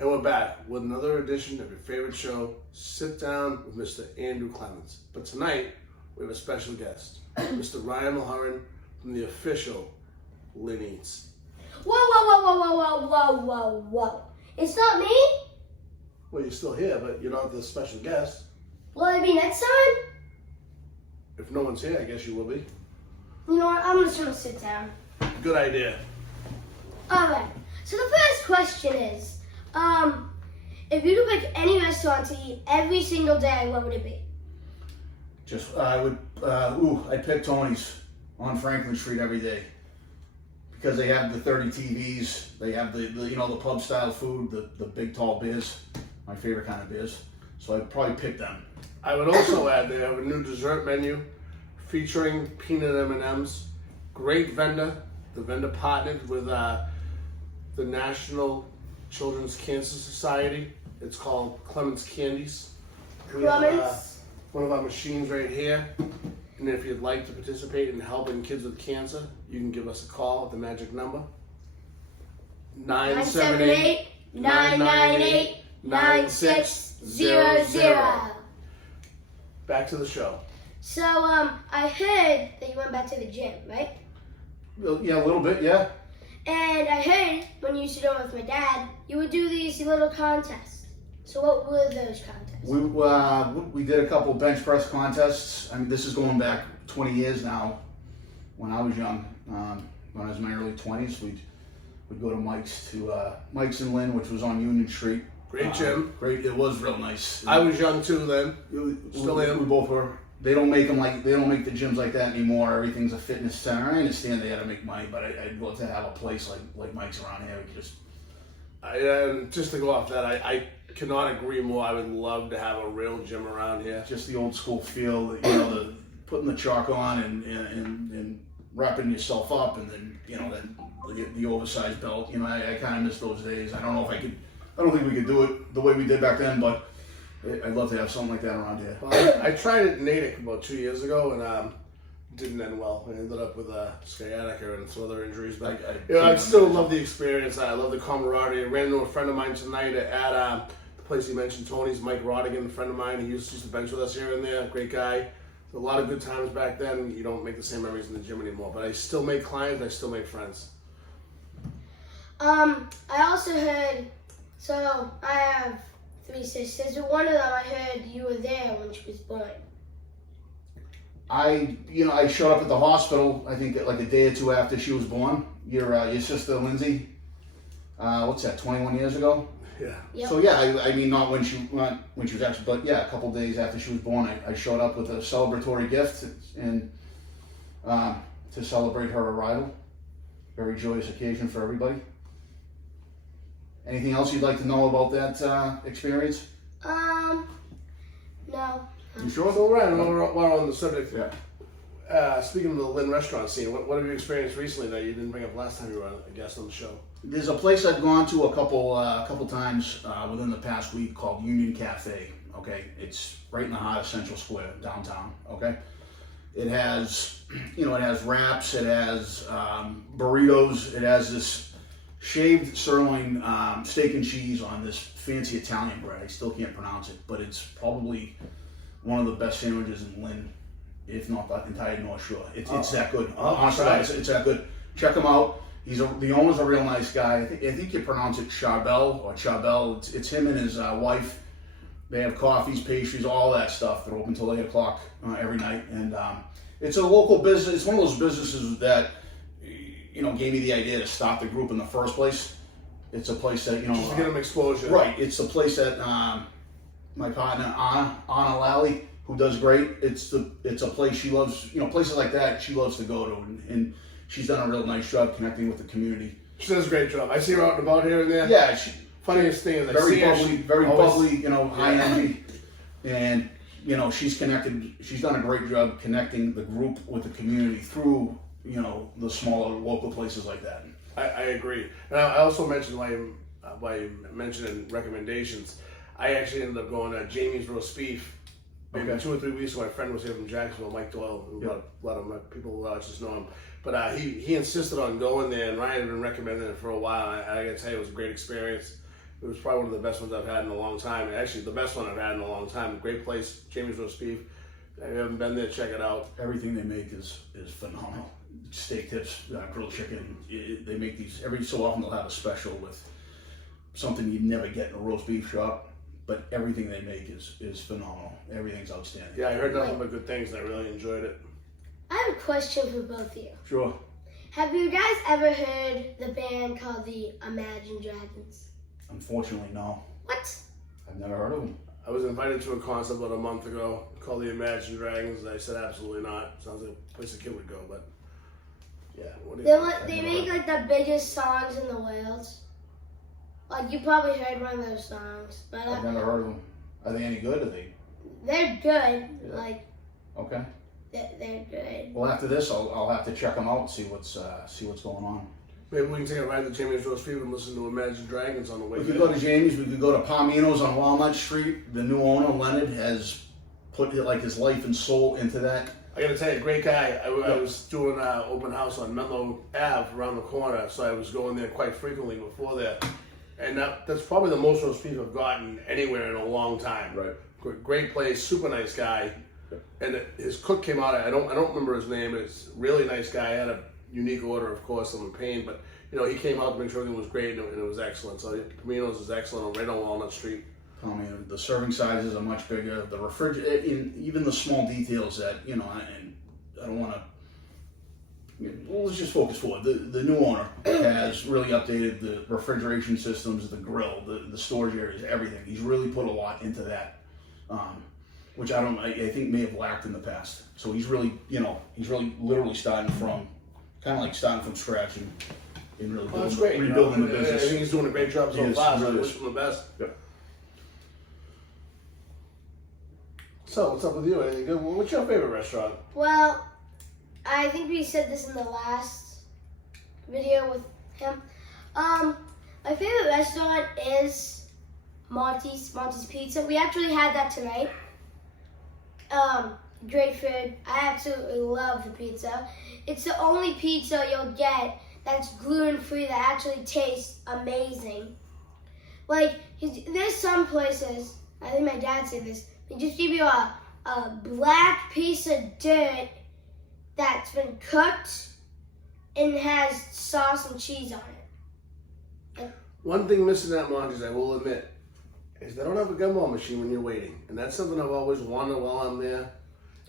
And we're back with another edition of your favorite show, Sit Down with Mr. Andrew Clements. But tonight, we have a special guest, Mr. Ryan Mulherin from the official Lynn Eats. Whoa. It's not me? Well, you're still here, but you're not the special guest. Will I be next time? If no one's here, I guess you will be. You know what? I'm just gonna sit down. Good idea. Alright, so the first question is, if you could pick any restaurant to eat every single day, what would it be? I'd pick Tony's on Franklin Street every day. Because they have the 30 TVs, they have the pub style food, the big tall beers, my favorite kind of beers. So I'd probably pick them. I would also add they have a new dessert menu featuring peanut M&Ms. Great vendor. The vendor partnered with the National Children's Cancer Society. It's called Clements Candies. We have Clements? one of our machines right here. And if you'd like to participate in helping kids with cancer, you can give us a call at the magic number 978-998-9600. Back to the show. So, I heard that you went back to the gym, right? Well, yeah, a little bit, yeah. And I heard when you used to go with my dad, you would do these little contests. So what were those contests? We did a couple bench press contests. I mean, this is going back 20 years now. When I was young, when I was in my early 20s, we'd go to Mike's and Lynn, which was on Union Street. Great gym. Great, it was real nice. I was young too then. Still am. We both were. They don't make the gyms like that anymore. Everything's a fitness center. I understand they had to make money, but I'd love to have a place like Mike's around here. We could just to go off that, I cannot agree more. I would love to have a real gym around here. just the old school feel, the putting the chalk on and wrapping yourself up, and then the oversized belt. I kind of miss those days. I don't think we could do it the way we did back then, but I'd love to have something like that around here. Well, I tried it in Natick about 2 years ago and didn't end well. I ended up with sciatica and some other injuries, but I still love the experience. I love the camaraderie. I ran into a friend of mine tonight at the place you mentioned, Tony's. Mike Rodigan, a friend of mine. He used to bench with us here and there. Great guy. A lot of good times back then. You don't make the same memories in the gym anymore, but I still make clients. I still make friends. I also heard, so I have 3 sisters, and one of them I heard you were there when she was born. I showed up at the hospital, I think like a day or two after she was born. Your sister Lindsay, what's that, 21 years ago? Yeah. Yep. So yeah, I mean not when she was actually, but yeah, a couple days after she was born, I showed up with a celebratory gift and to celebrate her arrival. Very joyous occasion for everybody. Anything else you'd like to know about that experience? No. You sure? So Ryan, while we're on the subject, Yeah. speaking of the Lynn restaurant scene, what have you experienced recently that you didn't bring up last time you were a guest on the show? There's a place I've gone to a couple times within the past week called Union Cafe. Okay, it's right in the heart of Central Square downtown. Okay, it has wraps, it has burritos, it has this shaved sirloin steak and cheese on this fancy Italian bread. I still can't pronounce it, but it's probably one of the best sandwiches in Lynn, if not the entire North Shore. It's that good. Honestly, it's that good. Check him out. The owner's a real nice guy. I think you pronounce it Charbel or Charbel. It's him and his wife. They have coffees, pastries, all that stuff. They're open till 8 o'clock every night, and it's a local business. It's one of those businesses that gave me the idea to start the group in the first place. It's a place that just to get them exposure. Right. It's a place that my partner Anna Lally, who does great. It's a place she loves. Places like that she loves to go to, and she's done a real nice job connecting with the community. She does a great job. I see her out and about here and there. Yeah. Funniest thing is very bubbly, high energy, and she's connected. She's done a great job connecting the group with the community through the smaller local places like that. I agree. And I also mentioned why you mentioned recommendations. I actually ended up going to Jamie's Roast Beef maybe 2 or 3 weeks ago. My friend was here from Jacksonville, Mike Doyle. A lot of my people just know him. But he insisted on going there, and Ryan had been recommending it for a while. I got to tell you, it was a great experience. It was probably one of the best ones I've had in a long time. Actually, the best one I've had in a long time. Great place, Jamie's Roast Beef. If you haven't been there, check it out. Everything they make is phenomenal. Steak tips, grilled chicken. They make these every so often. They'll have a special with something you'd never get in a roast beef shop. But everything they make is phenomenal. Everything's outstanding. Yeah, I heard nothing but good things, and I really enjoyed it. I have a question for both of you. Sure. Have you guys ever heard the band called the Imagine Dragons? Unfortunately, no. What? I've never heard of them. I was invited to a concert about a month ago called the Imagine Dragons. I said absolutely not. Sounds like a place a kid would go, but yeah. What do you They make like the biggest songs in the world. Like you probably heard one of those songs, but I've never heard of them. Are they any good? Are they? they're good. Yeah. Like Okay. they're good. Well, after this, I'll have to check them out and see what's going on. Maybe we can take a ride to Jamie's Roast Beef and listen to Imagine Dragons on the way We there. could go to Jamie's. We could go to Caminos on Walnut Street. The new owner, Lynn, has put like his life and soul into that. I gotta tell you, great guy. I was doing an open house on Menlo Ave around the corner, so I was going there quite frequently before that. And that's probably the most roast beef I've gotten anywhere in a long time. Right. Great place, super nice guy. And his cook came out. I don't remember his name. It's a really nice guy. I had a unique order, of course, I'm in pain, but he came out to make sure everything was great and it was excellent. So Caminos is excellent, right on Walnut Street. I mean, the serving sizes are much bigger. The refrigerator, even the small details that and I don't want to. Well, let's just focus forward. The new owner has really updated the refrigeration systems, the grill, the storage areas, everything. He's really put a lot into that, which I think may have lacked in the past. So he's really literally starting from scratch and really Well, that's great. rebuilding the I business. think he's doing a great job so He is, far. he So I really wish is. him the best. Yep. So what's up with you? Anything good? What's your favorite restaurant? Well, I think we said this in the last video with him. My favorite restaurant is Montys Pizza. We actually had that tonight. Great food. I absolutely love the pizza. It's the only pizza you'll get that's gluten-free that actually tastes amazing. Like, there's some places, I think my dad said this, they just give you a black piece of dirt that's been cooked and has sauce and cheese on it. One thing missing at Montys, I will admit, is they don't have a gumball machine when you're waiting. And that's something I've always wanted while I'm there.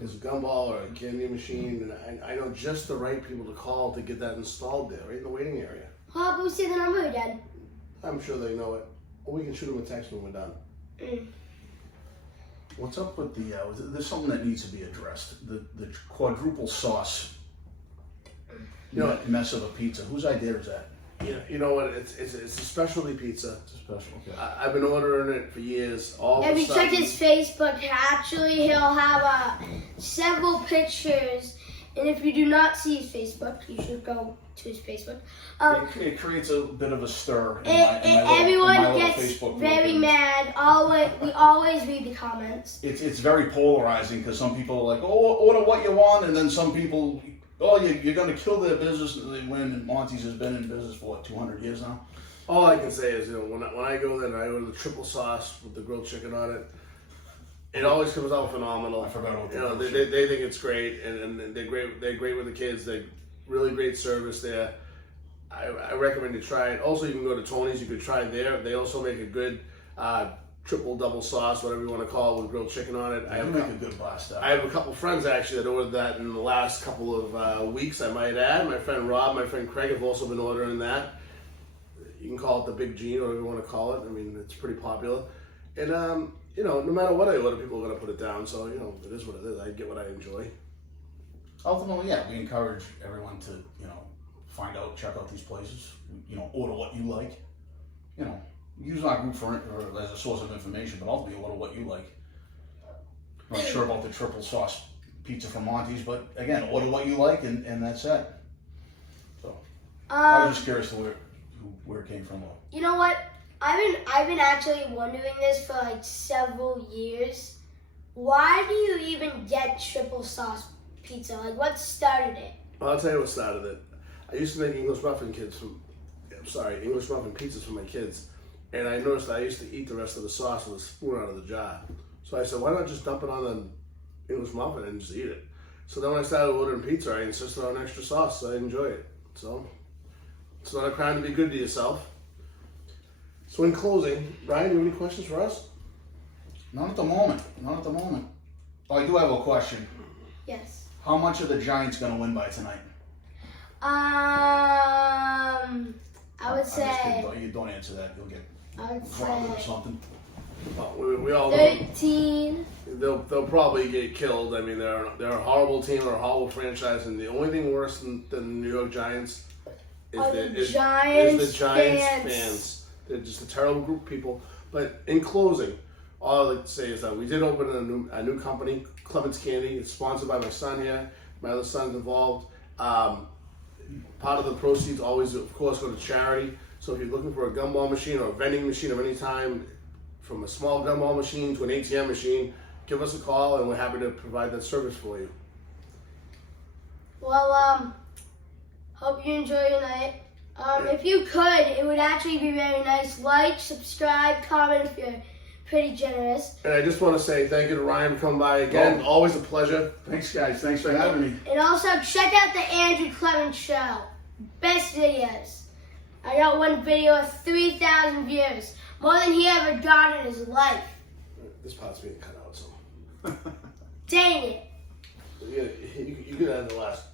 Is a gumball or a candy machine. And I know just the right people to call to get that installed there, right in the waiting area. How about we say the number again? I'm sure they know it. Or we can shoot them a text when we're done. What's up with there's something that needs to be addressed. The quadruple sauce mess of a pizza. Whose idea is that? Yeah, you know what? It's a specialty pizza. It's a special. Okay. I've been ordering it for years. If you check his Facebook, actually he'll have several pictures. And if you do not see his Facebook, you should go to his Facebook. It creates a bit of a stir. Everyone gets very mad. We always read the comments. It's very polarizing because some people are like, oh, order what you want, and then some people, oh, you're going to kill their business when Montys has been in business for 200 years now. All I can say is, when I go there and I order the triple sauce with the grilled chicken on it, it always comes out phenomenal. I forgot about that. They think it's great, and they're great. They're great with the kids. They really great service there. I recommend you try it. Also, you can go to Tony's. You could try there. They also make a good triple double sauce, whatever you want to call it, with grilled chicken on it. I make a good pasta. I have a couple friends actually that ordered that in the last couple of weeks. I might add. My friend Rob, my friend Craig have also been ordering that. You can call it the Big Gene, whatever you want to call it. I mean, it's pretty popular, and no matter what I order, people are going to put it down. So, it is what it is. I get what I enjoy. Ultimately, yeah, we encourage everyone to, find out, check out these places. Order what you like. Use our group for as a source of information, but ultimately order what you like. I'm not sure about the triple sauce pizza from Montys, but again, order what you like, and that's it. So, I was just curious to where it came from. You know what? I've been actually wondering this for like several years. Why do you even get triple sauce pizza? Like, what started it? Well, I'll tell you what started it. I used to make English muffin pizzas for my kids, And I noticed I used to eat the rest of the sauce with a spoon out of the jar. So I said, why not just dump it on the English muffin and just eat it? So then when I started ordering pizza, I insisted on extra sauce, so I enjoy it. So it's not a crime to be good to yourself. So in closing, Ryan, you have any questions for us? Not at the moment. Not at the moment. Oh, I do have a question. Yes. How much are the Giants going to win by tonight? I would I'm just say. kidding. You don't answer that. You'll get I would grounded or say something. Well, we all know 13. they'll probably get killed. I mean, they're a horrible team, they're a horrible franchise, and the only thing worse than the New York Giants is the Giants fans. They're just a terrible group of people. But in closing, all I'd like to say is that we did open a new company, Clements Candy. It's sponsored by my son here. My other son's involved. Part of the proceeds always, of course, go to charity. So if you're looking for a gumball machine or a vending machine of any time, from a small gumball machine to an ATM machine, give us a call and we're happy to provide that service for you. Well, hope you enjoy your night. If you could, it would actually be very nice. Like, subscribe, comment if you're pretty generous. And I just want to say thank you to Ryan for coming by again. Always a pleasure. Thanks, guys. Thanks for having me. And also, check out the Andrew Clements show. Best videos. I got one video with 3,000 views. More than he ever got in his life. This part's being cut out, so. Dang it. You could add the last